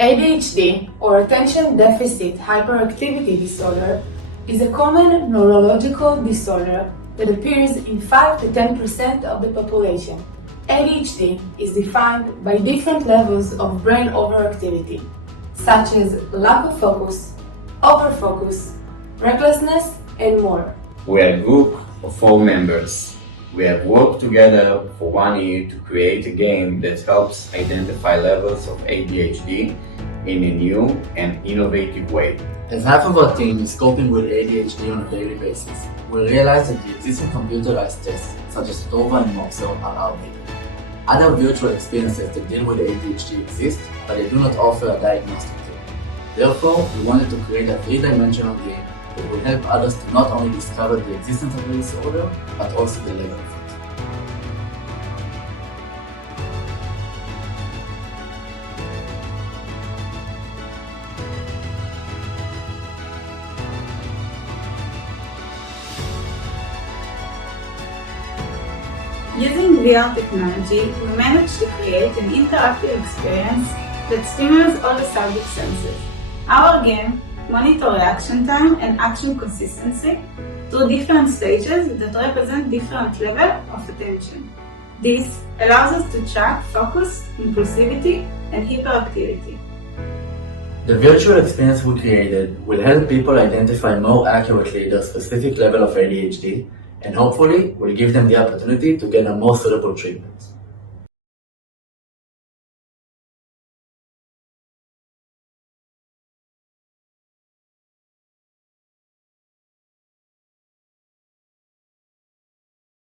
ADHD, or Attention Deficit Hyperactivity Disorder, is a common neurological disorder that appears in 5 to 10% of the population. ADHD is defined by different levels of brain overactivity, such as lack of focus, overfocus, recklessness, and more. We are a group of 4 members. We have worked together for 1 year to create a game that helps identify levels of ADHD in a new and innovative way. As half of our team is coping with ADHD on a daily basis, we realize that the existing computerized tests, such as TOVA and MOXO, are outdated. Other virtual experiences that deal with ADHD exist, but they do not offer a diagnostic tool. Therefore, we wanted to create a 3-dimensional game that will help others to not only discover the existence of the disorder, but also the level of it. Using VR technology, we managed to create an interactive experience that stimulates all the subject senses. Our game monitor reaction time and action consistency through different stages that represent different levels of attention. This allows us to track focus, impulsivity, and hyperactivity. The virtual experience we created will help people identify more accurately their specific level of ADHD and hopefully will give them the opportunity to get a more suitable treatment.